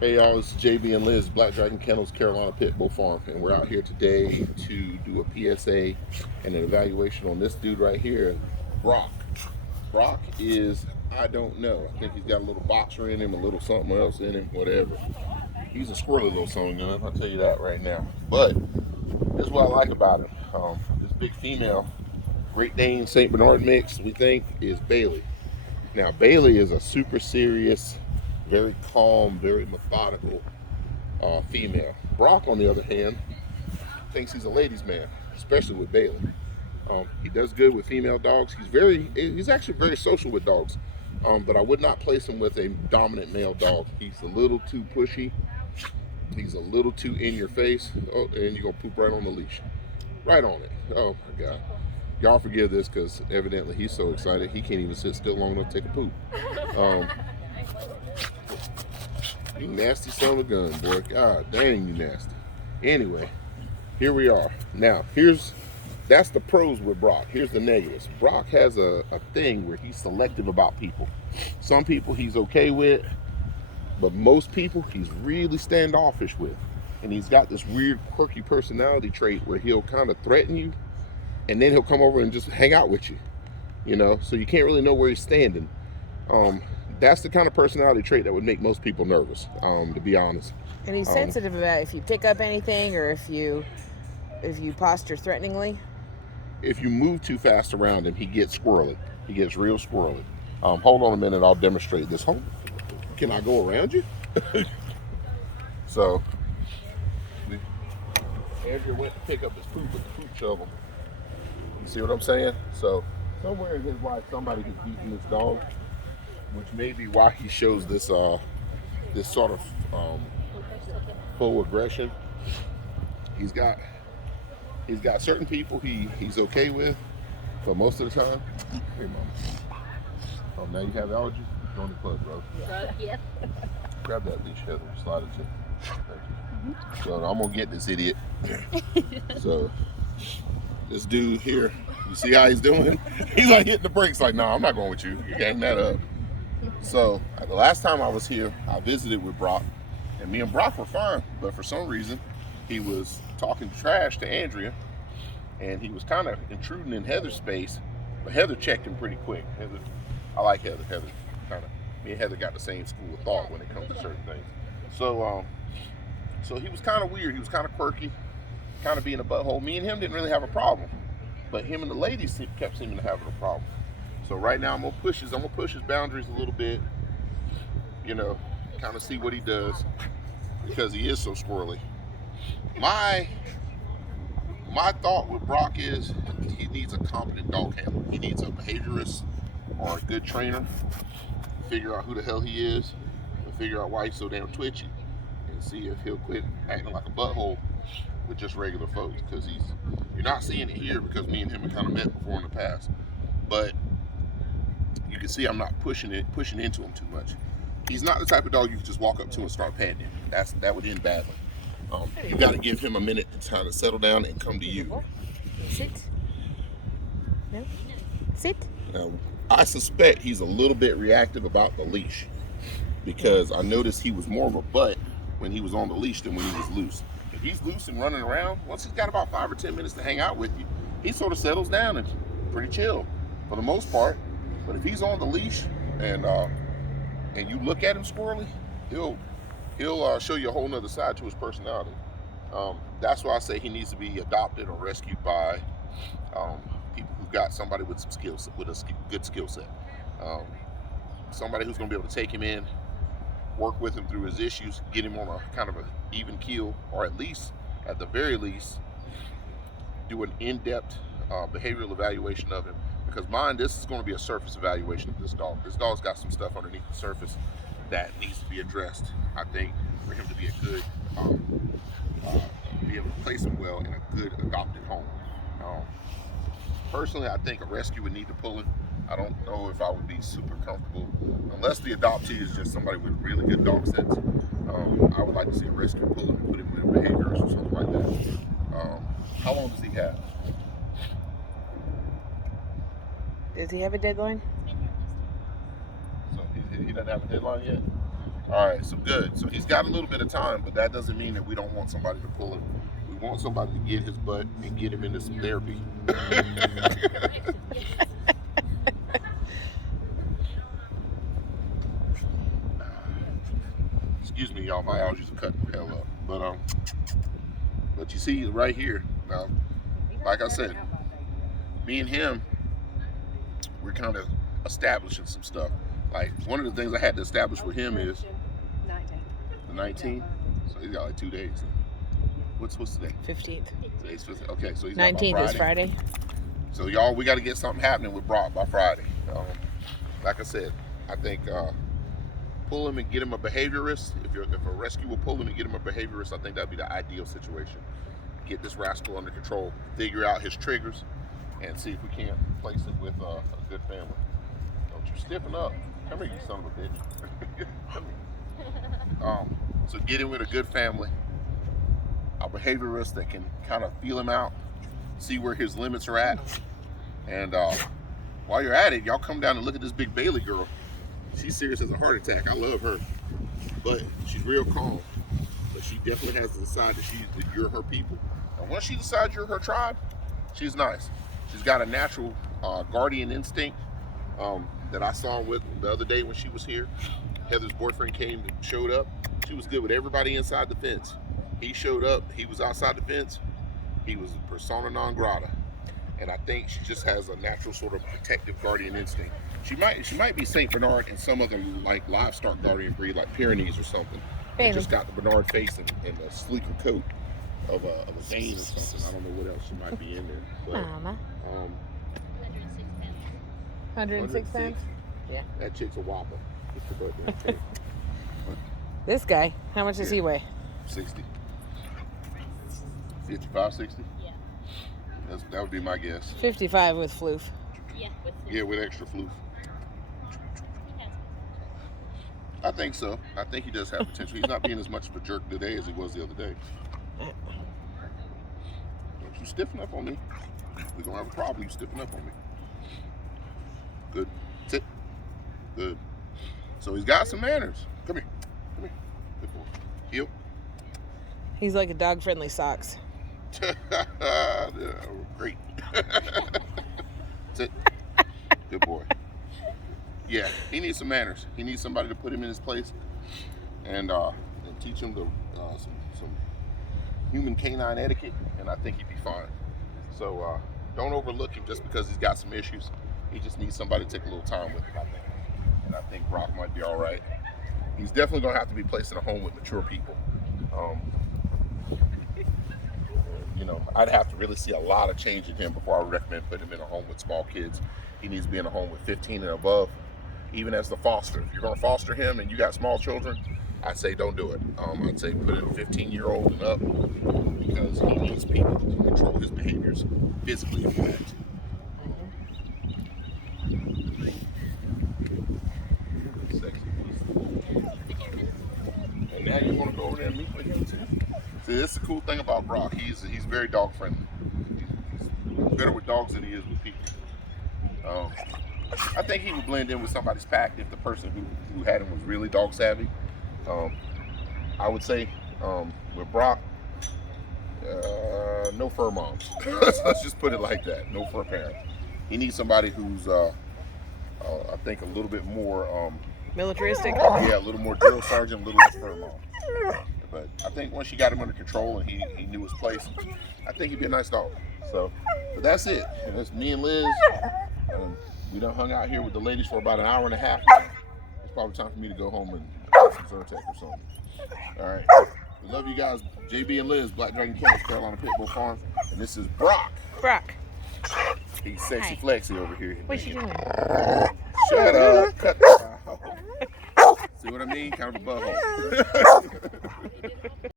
Hey y'all, it's JB and Liz, Black Dragon Kennels, Carolina Pit Bull Farm, and we're out here today to do a PSA and an evaluation on this dude right here, Brock. Brock is, I don't know, I think he's got a little boxer in him, a little something else in him, whatever. He's a squirrely little son gun, I'll tell you that right now. But this is what I like about him. This big female, Great Dane St. Bernard mix, we think, is Bailey. Now, Bailey is a super serious, very calm, very methodical female. Brock, on the other hand, thinks he's a ladies' man, especially with Bailey. He does good with female dogs. He's actually very social with dogs, but I would not place him with a dominant male dog. He's a little too pushy. He's a little too in your face. Oh, and you're gonna poop right on the leash, right on it. Oh my God. Y'all forgive this because evidently he's so excited he can't even sit still long enough to take a poop. You nasty son of a gun, boy. God dang, you nasty. Anyway, here we are. Now, that's the pros with Brock. Here's the negatives. Brock has a thing where he's selective about people. Some people he's okay with, but most people he's really standoffish with. And he's got this weird, quirky personality trait where he'll kind of threaten you, and then he'll come over and just hang out with you. So you can't really know where he's standing. That's the kind of personality trait that would make most people nervous, to be honest. And he's sensitive about if you pick up anything or if you posture threateningly. If you move too fast around him, he gets squirrely. He gets real squirrely. Hold on a minute, I'll demonstrate this. Can I go around you? So, Andrew went to pick up his poop with the poop shovel. You see what I'm saying? So, somewhere in his life, somebody has beaten this dog, which may be why he shows this sort of full aggression. He's got certain people he's okay with, but most of the time, hey mom. Oh, now you have allergies? Join the club, bro. Yeah. Grab that leash, Heather. Slide it to. Thank you. So I'm gonna get this idiot. So this dude here, you see how he's doing? He's like hitting the brakes, like, nah, I'm not going with you. You gang that up. So the last time I was here, I visited with Brock, and me and Brock were fine, but for some reason, he was talking trash to Andrea, and he was kind of intruding in Heather's space, but Heather checked him pretty quick. I like Heather. Me and Heather got the same school of thought when it comes to certain things. So he was kind of weird. He was kind of quirky, kind of being a butthole. Me and him didn't really have a problem, but him and the ladies kept seeming to have a problem. So right now I'm gonna push his boundaries a little bit, kind of see what he does, because he is so squirrely. My thought with Brock is he needs a competent dog handler. He needs a behaviorist or a good trainer to figure out who the hell he is and figure out why he's so damn twitchy, and see if he'll quit acting like a butthole with just regular folks. Because you're not seeing it here because me and him have kind of met before in the past, but you can see I'm not pushing into him too much. He's not the type of dog you can just walk up to and start patting him. That would end badly. You got to give him a minute to kind of settle down and come to you. Sit. No. Sit. Now, I suspect he's a little bit reactive about the leash, because I noticed he was more of a butt when he was on the leash than when he was loose. If he's loose and running around, once he's got about 5 or 10 minutes to hang out with you, he sort of settles down and pretty chill for the most part. But if he's on the leash and you look at him squirrely, he'll show you a whole nother side to his personality. That's why I say he needs to be adopted or rescued by people who've got somebody with some skills, with a good skill set. Somebody who's going to be able to take him in, work with him through his issues, get him on a kind of an even keel, or at the very least, do an in-depth behavioral evaluation of him. Because this is going to be a surface evaluation of this dog. This dog's got some stuff underneath the surface that needs to be addressed, I think, for him to be a good, be able to place him well in a good adopted home. Personally, I think a rescue would need to pull him. I don't know if I would be super comfortable, unless the adoptee is just somebody with really good dog sense. I would like to see a rescue pull him and put him in behaviors or something like that. How long does he have? Does he have a deadline? So he doesn't have a deadline yet? All right, so good. So he's got a little bit of time, but that doesn't mean that we don't want somebody to pull him. We want somebody to get his butt and get him into some therapy. Excuse me, y'all. My allergies are cutting the hell up. But you see right here now, like I said, me and him, we're kind of establishing some stuff. Like one of the things I had to establish with him is the 19th. So he's got like 2 days. What's today? 15th. Today's 15th. Okay, so he's 19th is Friday. So y'all, we got to get something happening with Brock by Friday. Like I said, I think pull him and get him a behaviorist. If a rescue will pull him and get him a behaviorist, I think that'd be the ideal situation. Get this rascal under control, figure out his triggers, and see if we can't place it with a good family. Don't you stiffen up. Come here, you son of a bitch. Come here. So get him with a good family, a behaviorist that can kind of feel him out, see where his limits are at. And while you're at it, y'all come down and look at this big Bailey girl. She's serious as a heart attack. I love her, but she's real calm. But she definitely has to decide that you're her people. And once she decides you're her tribe, she's nice. She's got a natural guardian instinct that I saw with the other day when she was here. Heather's boyfriend showed up. She was good with everybody inside the fence. He showed up. He was outside the fence. He was persona non grata. And I think she just has a natural sort of protective guardian instinct. She might be Saint Bernard and some other like livestock guardian breed like Pyrenees or something. Bailey. Just got the Bernard face and a sleeker coat of a Dane or something. I don't know what else she might be in there. But, Mama. 106 pounds? Yeah. That chick's a whopper. It's your birthday. This guy, how much does he weigh? 60. 55, 60? Yeah. That would be my guess. 55 with floof. Yeah, with floof. Yeah, with extra floof. I think so. I think he does have potential. He's not being as much of a jerk today as he was the other day. Don't you stiffen up on me. We're going to have a problem. You stiffen up on me. Good. Sit. Good. So he's got some manners. Come here. Come here. Good boy. Heel. He's like a dog-friendly socks. Great. Sit. Good boy. Yeah, he needs some manners. He needs somebody to put him in his place and teach him some human canine etiquette, and I think he'd be fine. So don't overlook him just because he's got some issues. He just needs somebody to take a little time with him, I think. And I think Brock might be all right. He's definitely going to have to be placed in a home with mature people. I'd have to really see a lot of change in him before I would recommend putting him in a home with small kids. He needs to be in a home with 15 and above, even as the foster. If you're going to foster him and you got small children, I'd say don't do it. I'd say put him 15-year-old and up because he needs people who can control his behaviors physically, in fact. And now you want to go over there and meet with him too? See, that's the cool thing about Brock. He's very dog friendly. He's better with dogs than he is with people. I think he would blend in with somebody's pack if the person who had him was really dog savvy. I would say with Brock, no fur moms. Let's just put it like that. No fur parents. He needs somebody who's, I think, a little bit more militaristic. Yeah, a little more drill sergeant, a little less fur mom. But I think once you got him under control and he knew his place, I think he'd be a nice dog. So, but that's it. And that's me and Liz. We done hung out here with the ladies for about an hour and a half. It's probably time for me to go home and get some Zyrtec or something. All right. We love you guys. JB and Liz, Black Dragon Kennels, Carolina Pit Bull Farms. And this is Brock. Brock. He's sexy flexy over here. What's she doing? Shut up. Cut that out. See what I mean? Kind of a butthole.